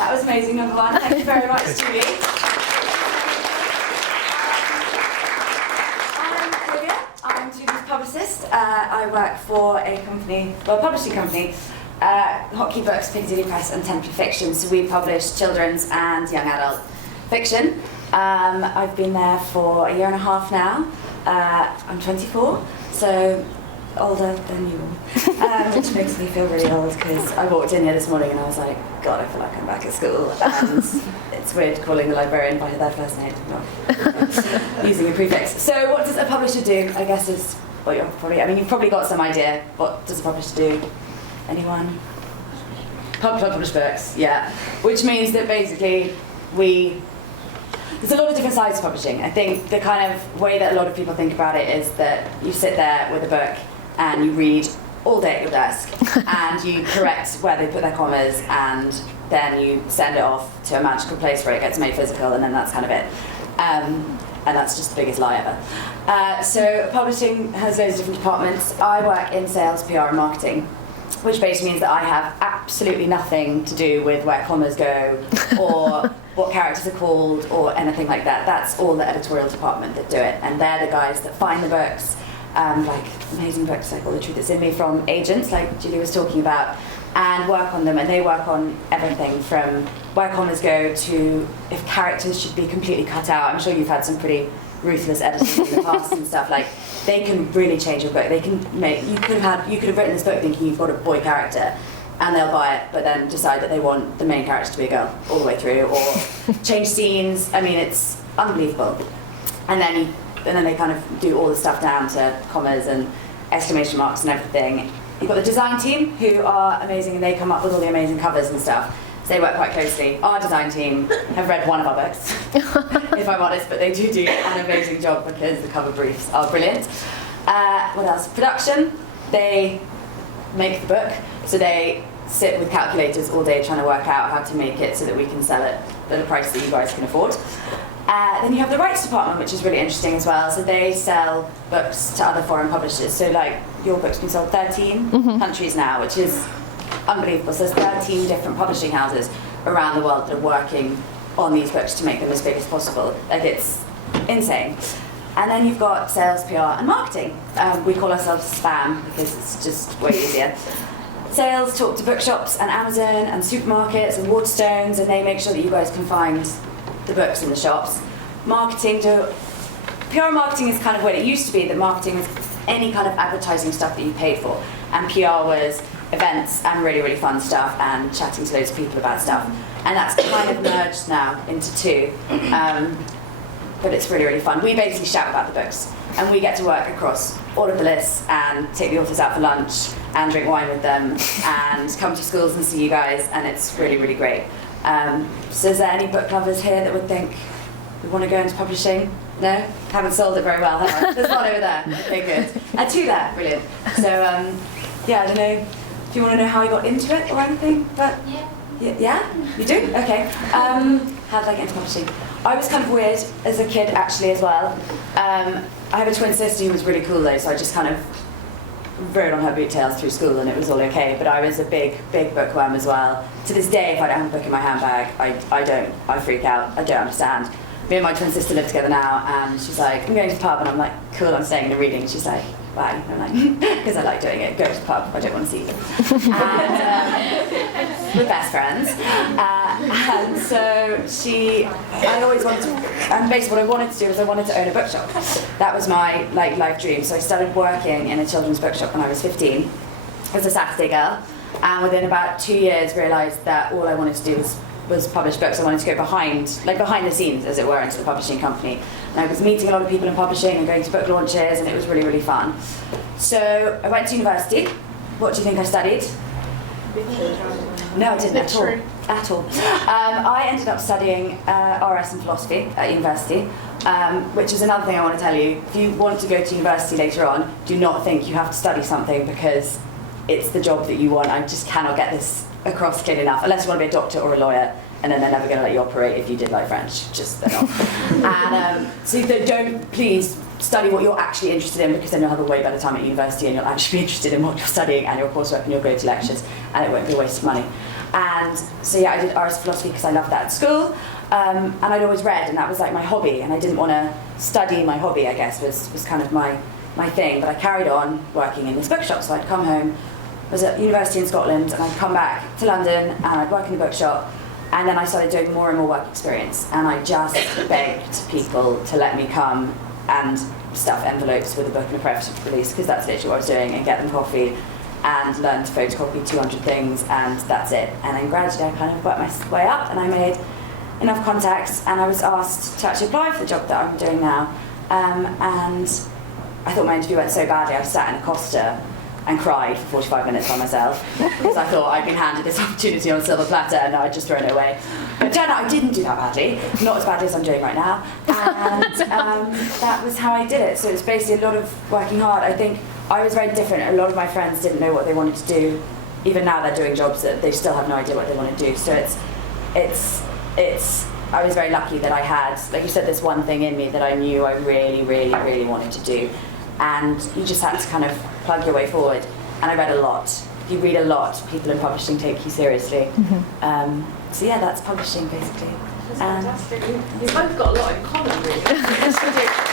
That was amazing, number one. Thank you very much, Julie. I'm Olivia. I'm Julie's publicist. I work for a company, well, a publishing company, Hotkey Books, Piccadilly Press, and Temple Fiction. So we publish children's and young adult fiction. I've been there for a year and a half now. I'm 24, so older than you all, which makes me feel really old because I walked in here this morning and I was like, God, I feel like I'm back at school. And it's weird calling the librarian by their first name, not using a prefix. So what does a publisher do? I guess is what you're probably, I mean, you've probably got some idea. What does a publisher do? Anyone? Publish books, yeah. Which means that basically there's a lot of different sides to publishing. I think the kind of way that a lot of people think about it is that you sit there with a book and you read all day at your desk and you correct where they put their commas and then you send it off to a magical place where it gets made physical and then that's kind of it. And that's just the biggest lie ever. So publishing has those different departments. I work in sales, PR and marketing, which basically means that I have absolutely nothing to do with where commas go or what characters are called or anything like that. That's all the editorial department that do it, and they're the guys that find the books, like amazing books like All the Truth That's in Me from agents, like Julie was talking about, and work on them, and they work on everything from where commas go to if characters should be completely cut out. I'm sure you've had some pretty ruthless editors in the past and stuff. Like, they can really change your book. They can make, you could have written this book thinking you've got a boy character and they'll buy it, but then decide that they want the main character to be a girl all the way through, or change scenes. I mean, it's unbelievable. And then they kind of do all the stuff down to commas and exclamation marks and everything. You've got the design team who are amazing and they come up with all the amazing covers and stuff. So they work quite closely. Our design team have read one of our books, if I'm honest, but they do an amazing job because the cover briefs are brilliant. What else? Production. They make the book, so they sit with calculators all day trying to work out how to make it so that we can sell it at a price that you guys can afford. Then you have the rights department, which is really interesting as well. So they sell books to other foreign publishers. So like your book's been sold 13 countries now, which is unbelievable. So there's 13 different publishing houses around the world that are working on these books to make them as big as possible. Like, it's insane. And then you've got sales, PR, and marketing. We call ourselves spam because it's just way easier. Sales talk to bookshops and Amazon and supermarkets and Waterstones, and they make sure that you guys can find the books in the shops. Marketing PR and marketing is kind of what it used to be, that marketing was any kind of advertising stuff that you paid for, and PR was events and really, really fun stuff and chatting to loads of people about stuff. And that's kind of merged now into two. But it's really, really fun. We basically shout about the books, and we get to work across all of the lists and take the authors out for lunch and drink wine with them and come to schools and see you guys, and it's really, really great. So is there any book lovers here that would think we want to go into publishing? No? Haven't sold it very well, have I? There's one over there. Okay, good. Two there, brilliant. So, yeah, I don't know if you want to know how I got into it or anything, but yeah? You do? Okay. How did I get into publishing? I was kind of weird as a kid, actually, as well. I have a twin sister who was really cool, though, so I just kind of rode on her boot tails through school and it was all okay. But I was a big, big bookworm as well. To this day, if I don't have a book in my handbag, I freak out. I don't understand. Me and my twin sister live together now, and she's like, I'm going to the pub, and I'm like, cool, I'm staying in the reading. She's like, why? And I'm like, because I like doing it. Go to the pub, I don't want to see you. And we're best friends. And so I always wanted to, and basically what I wanted to do was I wanted to own a bookshop. That was my life dream. So I started working in a children's bookshop when I was 15 as a Saturday girl, and within about 2 years realised that all I wanted to do was publish books. I wanted to go behind the scenes, as it were, into the publishing company. And I was meeting a lot of people in publishing and going to book launches, and it was really, really fun. So I went to university. What do you think I studied? No, I didn't at all. I ended up studying RS and philosophy at university, which is another thing I want to tell you. If you want to go to university later on, do not think you have to study something because it's the job that you want. I just cannot get this across clearly enough, unless you want to be a doctor or a lawyer, and then they're never going to let you operate if you did like French. Just they're not. And so don't please study what you're actually interested in, because then you'll have a way better time at university and you'll actually be interested in what you're studying and your coursework, and you'll go to lectures and it won't be a waste of money. And so yeah, I did arts and philosophy because I loved that at school. And I'd always read, and that was like my hobby, and I didn't want to study my hobby, I guess, was kind of my thing. But I carried on working in this bookshop, so I'd come home, I was at university in Scotland, and I'd come back to London, and I'd work in the bookshop, and then I started doing more and more work experience, and I just begged people to let me come and stuff envelopes with a book and a preface release, because that's literally what I was doing, and get them coffee, and learn to photocopy 200 things, and that's it. And then gradually I kind of worked my way up, and I made enough contacts, and I was asked to actually apply for the job that I'm doing now. And I thought my interview went so badly, I sat in a Costa and cried for 45 minutes by myself, because I thought I'd been handed this opportunity on a silver platter and I'd just thrown it away. But it turned out I didn't do that badly, not as badly as I'm doing right now, and that was how I did it. So it was basically a lot of working hard. I think I was very different. A lot of my friends didn't know what they wanted to do. Even now they're doing jobs that they still have no idea what they want to do. So I was very lucky that I had, like you said, this one thing in me that I knew I really, really, really wanted to do. And you just had to kind of plug your way forward. And I read a lot. If you read a lot, people in publishing take you seriously. So yeah, that's publishing basically. That's fantastic. You've both got a lot in common, really.